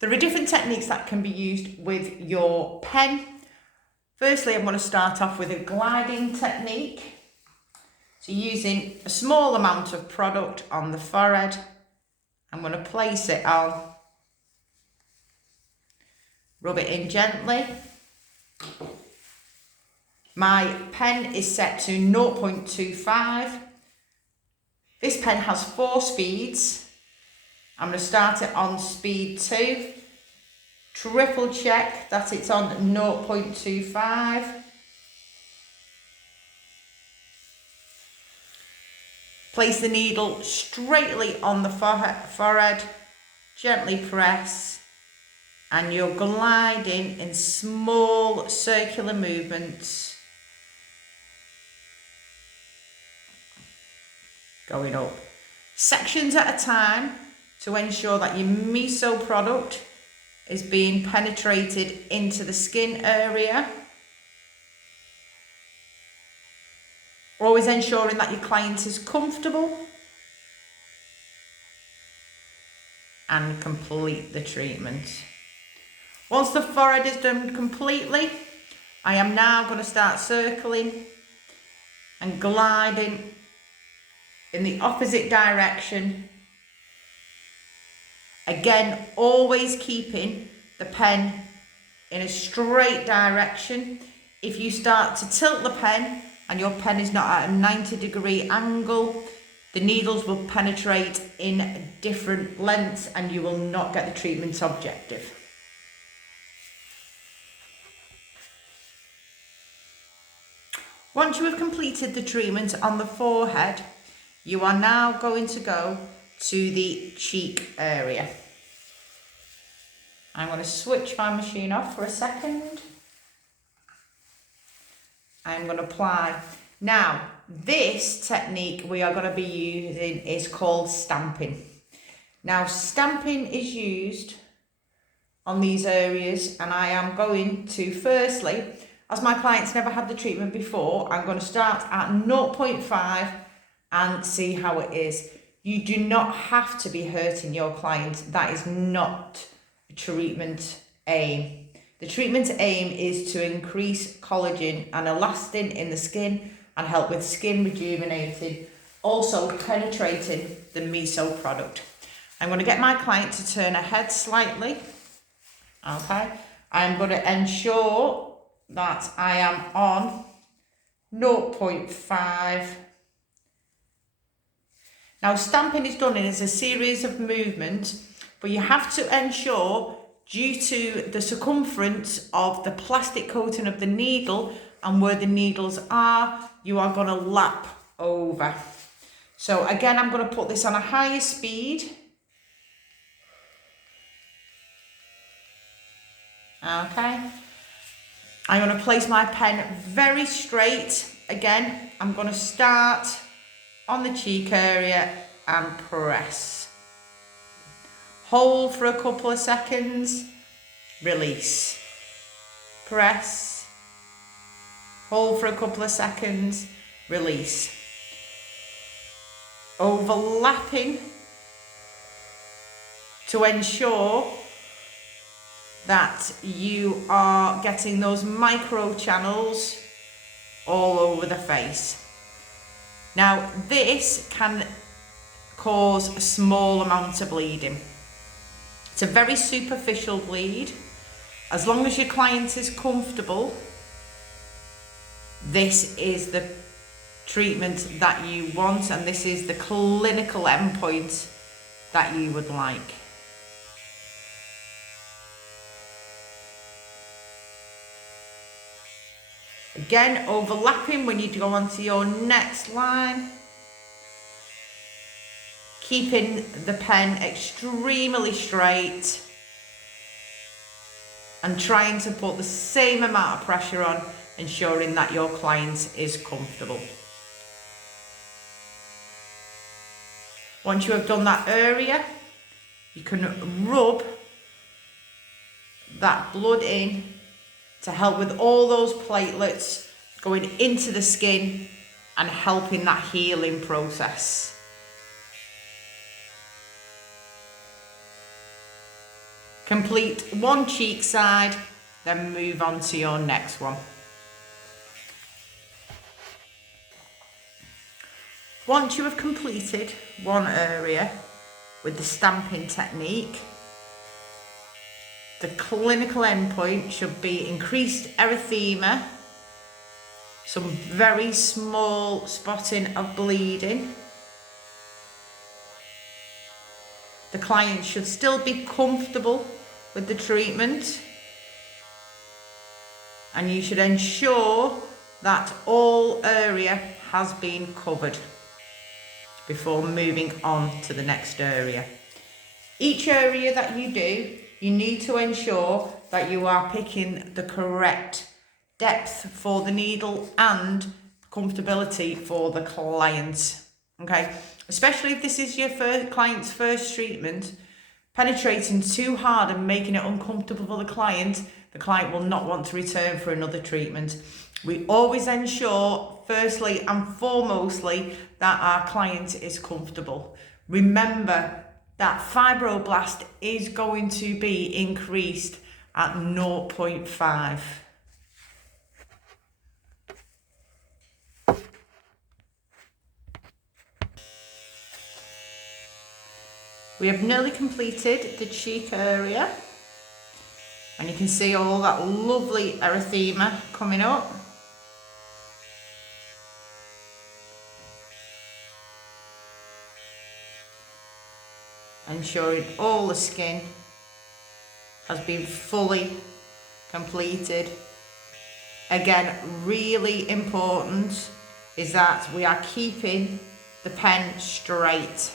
There are different techniques that can be used with your pen. Firstly, I'm going to start off with a gliding technique. So using a small amount of product on the forehead, I'm going to place it on, rub it in gently. My pen is set to 0.25. This pen has 4 speeds. I'm going to start it on speed 2. Triple check that it's on 0.25. Place the needle straightly on the forehead, gently press, and you're gliding in small circular movements, going up, sections at a time, to ensure that your miso product is being penetrated into the skin area. Always ensuring that your client is comfortable, and complete the treatment. Once the forehead is done completely, I am now going to start circling and gliding in the opposite direction. Again, always keeping the pen in a straight direction. If you start to tilt the pen and your pen is not at a 90-degree angle, the needles will penetrate in different lengths and you will not get the treatment objective. Once you have completed the treatment on the forehead, you are now going to go to the cheek area. I'm going to switch my machine off for a second. I'm going to apply. Now, this technique we are going to be using is called stamping. Now, stamping is used on these areas, and I am going to, firstly, as my clients never had the treatment before, I'm going to start at 0.5 and see how it is. You do not have to be hurting your client. That is not a treatment aim. The treatment aim is to increase collagen and elastin in the skin and help with skin rejuvenating, also penetrating the miso product. I'm going to get my client to turn her head slightly. Okay. I'm going to ensure that I am on 0.5. Now, stamping is done as a series of movements, but you have to ensure, due to the circumference of the plastic coating of the needle and where the needles are, you are going to lap over. So again, I'm going to put this on a higher speed. Okay. I'm going to place my pen very straight. Again, I'm going to start on the cheek area and press. Hold for a couple of seconds, release. Press. Hold for a couple of seconds, release. Overlapping to ensure that you are getting those micro channels all over the face. Now, this can cause a small amount of bleeding. It's a very superficial bleed. As long as your client is comfortable, this is the treatment that you want, and this is the clinical endpoint that you would like. Again, overlapping when you go on to your next line. Keeping the pen extremely straight and trying to put the same amount of pressure on, ensuring that your client is comfortable. Once you have done that area, you can rub that blood in to help with all those platelets going into the skin and helping that healing process. Complete one cheek side, then move on to your next one. Once you have completed one area with the stamping technique, the clinical endpoint should be increased erythema, some very small spotting of bleeding. The client should still be comfortable with the treatment, and you should ensure that all area has been covered before moving on to the next area. Each area that you do, you need to ensure that you are picking the correct depth for the needle and comfortability for the client. Okay, especially if this is your client's first treatment, penetrating too hard and making it uncomfortable for the client will not want to return for another treatment. We always ensure, firstly and foremostly, that our client is comfortable. Remember that fibroblast is going to be increased at 0.5. We have nearly completed the cheek area, and you can see all that lovely erythema coming up. Ensuring all the skin has been fully completed. Again, really important is that we are keeping the pen straight.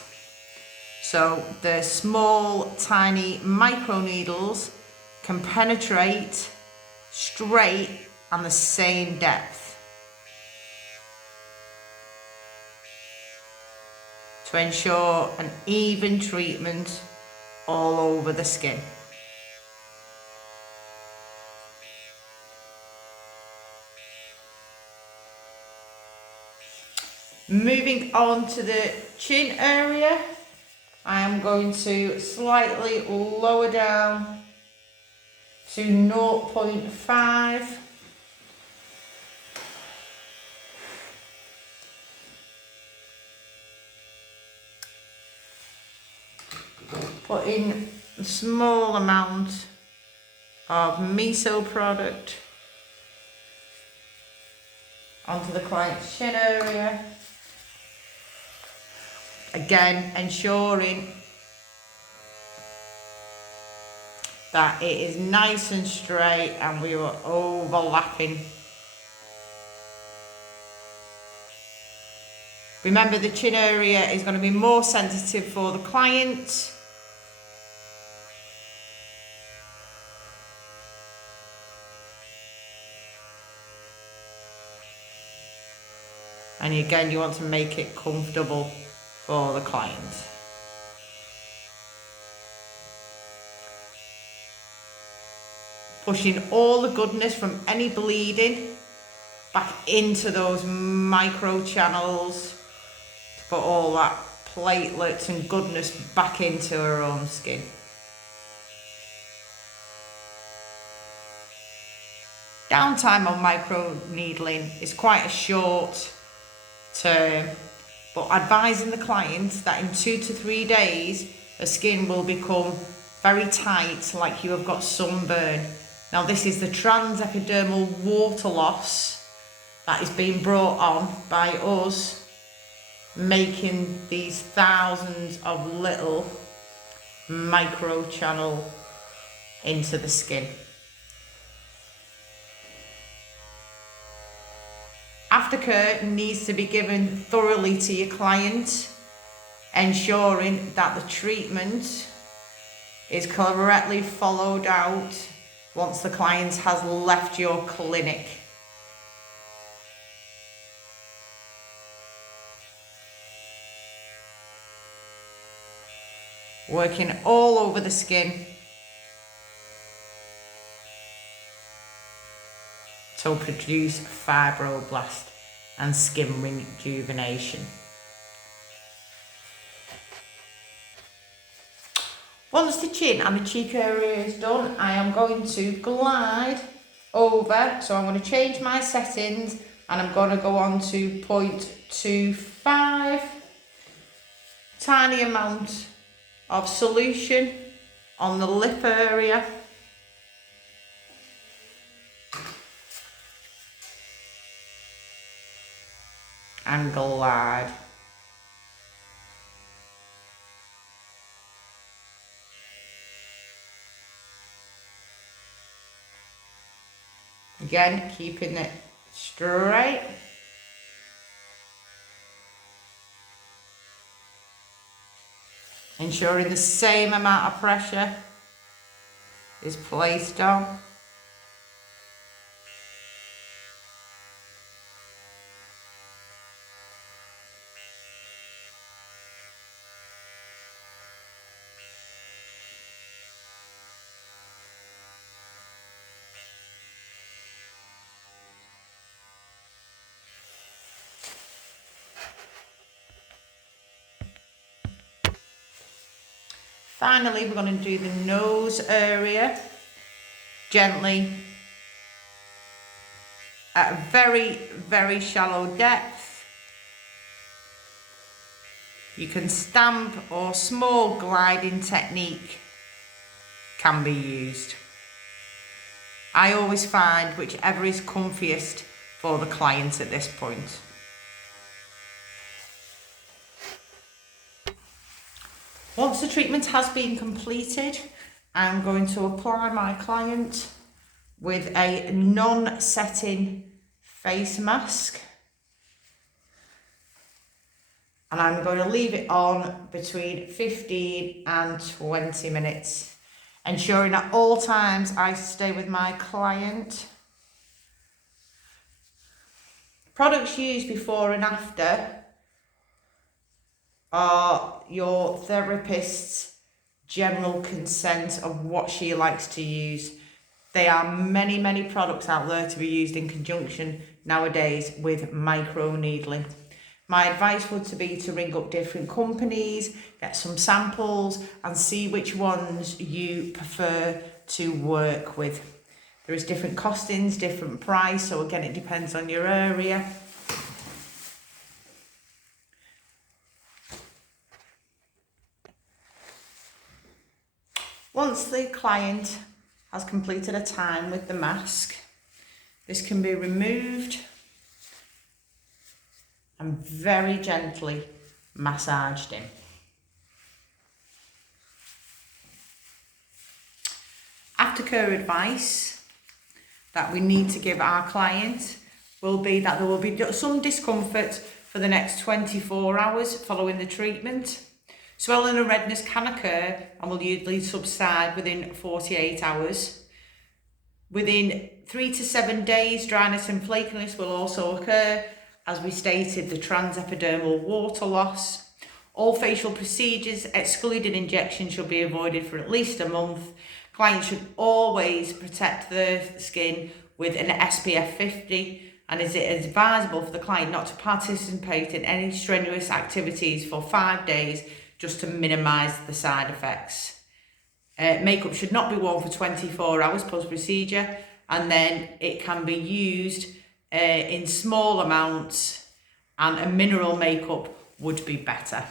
So the small, tiny micro needles can penetrate straight and the same depth, to ensure an even treatment all over the skin. Moving on to the chin area, I am going to slightly lower down to 0.5. Put in a small amount of miso product onto the client's chin area. Again, ensuring that it is nice and straight and we are overlapping. Remember, the chin area is going to be more sensitive for the client. And again, you want to make it comfortable for the client. Pushing all the goodness from any bleeding back into those micro channels to put all that platelets and goodness back into her own skin. Downtime on micro needling is quite a short term, but advising the client that in 2 to 3 days her skin will become very tight, like you have got sunburn. Now this is the transepidermal water loss that is being brought on by us making these thousands of little micro channel into the skin. Aftercare needs to be given thoroughly to your client, ensuring that the treatment is correctly followed out once the client has left your clinic. Working all over the skin to produce fibroblast and skin rejuvenation. Once the chin and the cheek area is done, I am going to glide over. So I'm going to change my settings and I'm going to go on to 0.25. Tiny amount of solution on the lip area. And glide. Again, keeping it straight. Ensuring the same amount of pressure is placed on. Finally, we're going to do the nose area, gently, at a very, very shallow depth. You can stamp or small gliding technique can be used. I always find whichever is comfiest for the client at this point. Once the treatment has been completed, I'm going to apply my client with a non-setting face mask. And I'm going to leave it on between 15 and 20 minutes, ensuring at all times I stay with my client. Products used before and after are your therapist's general consent of what she likes to use. There are many, many products out there to be used in conjunction nowadays with microneedling. My advice would be to ring up different companies, get some samples and see which ones you prefer to work with. There is different costings, different price, so again it depends on your area. Once the client has completed a time with the mask, this can be removed and very gently massaged in. Aftercare advice that we need to give our client will be that there will be some discomfort for the next 24 hours following the treatment. Swelling and redness can occur and will usually subside within 48 hours. Within 3 to 7 days, dryness and flakiness will also occur. As we stated, the transepidermal water loss. All facial procedures, excluding injections, should be avoided for at least a month. Clients should always protect their skin with an SPF 50, and is it advisable for the client not to participate in any strenuous activities for 5 days just to minimise the side effects. Makeup should not be worn for 24 hours post-procedure, and then it can be used in small amounts, and a mineral makeup would be better.